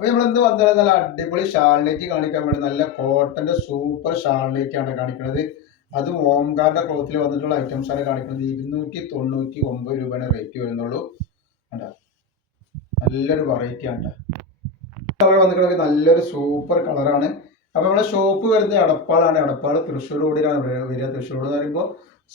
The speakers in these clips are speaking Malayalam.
അപ്പൊ നമ്മളെന്ത് വന്നത് നല്ല അടിപൊളി ഷാളിലേക്ക് കാണിക്കാൻ വേണ്ടി നല്ല കോട്ടന്റെ സൂപ്പർ ഷാളിലേക്കാണ് കാണിക്കുന്നത്. അതും ഓംകാറിന്റെ ക്ലോത്തിൽ വന്നിട്ടുള്ള ഐറ്റംസ് ആണ് കാണിക്കുന്നത്. 299 രൂപയാണ് റേറ്റ് വരുന്നുള്ളൂ. നല്ലൊരു വെറൈറ്റി ആണ്. കളർ വന്നിട്ടുള്ളത് നല്ലൊരു സൂപ്പർ കളറാണ്. അപ്പൊ നമ്മുടെ ഷോപ്പ് വരുന്നത് എടപ്പാളാണ്. എടപ്പാൾ തൃശ്ശൂർ റോഡിലാണ് വരിക. തൃശ്ശൂർ റോഡ് എന്ന് പറയുമ്പോൾ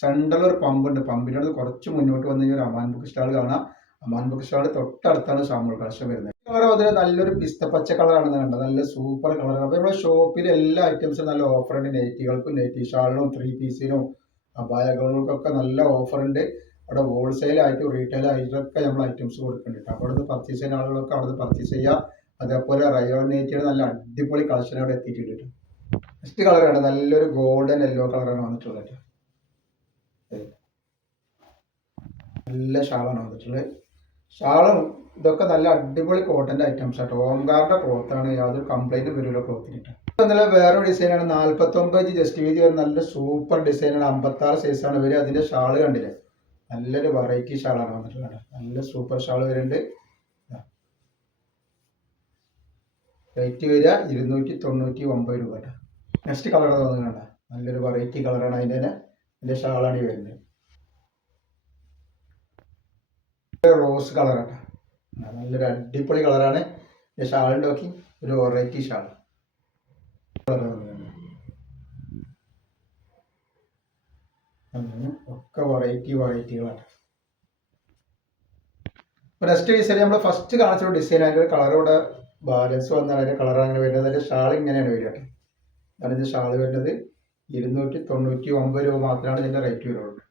സെൻട്രൽ ഒരു പമ്പുണ്ട്. പമ്പിൻ്റെ അടുത്ത് കുറച്ച് മുന്നോട്ട് വന്നു കഴിഞ്ഞാൽ ഒരു അമാൻ ബുക്ക് സ്റ്റാൾ കാണാം. അമാൻ ബുക്ക് സ്റ്റാൾ തൊട്ടടുത്താണ് ഷാമൂൾ കളക്ഷൻ വരുന്നത്. കളർ അതിന് നല്ലൊരു പിസ്ത പച്ച കളറാണെന്ന് കണ്ടത്. നല്ല സൂപ്പർ കളറാണ്. അപ്പൊ നമ്മുടെ ഷോപ്പിൽ എല്ലാ ഐറ്റംസും നല്ല ഓഫർ ഉണ്ട്. നൈറ്റികൾക്കും നൈറ്റി ഷാളിനും 3 പീസിനും അപായകൾക്കൊക്കെ നല്ല ഓഫർ ഉണ്ട്. അവിടെ ഹോൾസെയിൽ ആയിട്ടും റീറ്റെയിൽ ആയിട്ടൊക്കെ നമ്മൾ ഐറ്റംസ് കൊടുക്കുന്നുണ്ട്. അപ്പോൾ അവിടുന്ന് പർച്ചേസ് ചെയ്യുന്ന ആളുകളൊക്കെ അവിടുന്ന് പർച്ചേസ് ചെയ്യുക. അതേപോലെ റയോൺ നൈറ്റിയുടെ നല്ല അടിപൊളി കളക്ഷൻ അവിടെ എത്തിയിട്ടുണ്ട്. നെക്സ്റ്റ് കളറാണ് നല്ലൊരു ഗോൾഡൻ യെല്ലോ കളറാണ് വന്നിട്ടുള്ളത്. നല്ല ഷാളാണ് വന്നിട്ടുള്ളത്. ഷാളും ഇതൊക്കെ നല്ല അടിപൊളി കോട്ടന്റെ ഐറ്റംസ് ആട്ടോ. ഓംകാറിന്റെ ക്ലോത്താണ്. യാതൊരു കംപ്ലൈന്റും വരില്ല ക്ലോത്തിനിട്ട്. നല്ല വേറെ ഡിസൈനാണ്. 49 ജസ്റ്റ് വീതി വരെ നല്ല സൂപ്പർ ഡിസൈനാണ്. 56 സൈസാണ് വരിക. അതിന്റെ ഷാള് കണ്ടില്ലേ, നല്ലൊരു വെറൈറ്റി ഷാളാണ് വന്നിട്ടുള്ളത്. നല്ല സൂപ്പർ ഷാള് വരുന്നുണ്ട്. റേറ്റ് വരിക 299 രൂപ. നെക്സ്റ്റ് കളർ തോന്നുന്നുണ്ട, നല്ലൊരു വെറൈറ്റി കളറാണ്. അതിന്റെ ഷാളാണ് ഈ വരുന്നത്. റോസ് കളറാണ്. നല്ലൊരു അടിപൊളി കളറാണ്. ഷാളിൻ്റെ നോക്കി ഒരു വെറൈറ്റി ഷാൾ ഒക്കെ വെറൈറ്റികളാണ്. ഇപ്പൊ നെക്സ്റ്റ് ഡിസൈൻ നമ്മൾ ഫസ്റ്റ് കാണിച്ച ഡിസൈൻ അതിൻ്റെ കളറോടെ ബാലൻസ് വന്നാൽ അതിന്റെ കളർ അങ്ങനെ വരുന്നത്. അതിന്റെ ഷാൾ ഇങ്ങനെയാണ് വരിക. അതാണ് ഇതിന്റെ ഷാൾ വരുന്നത്. 299 രൂപ മാത്രമാണ് ഇതിന്റെ റേറ്റ് വരുള്ളൂ.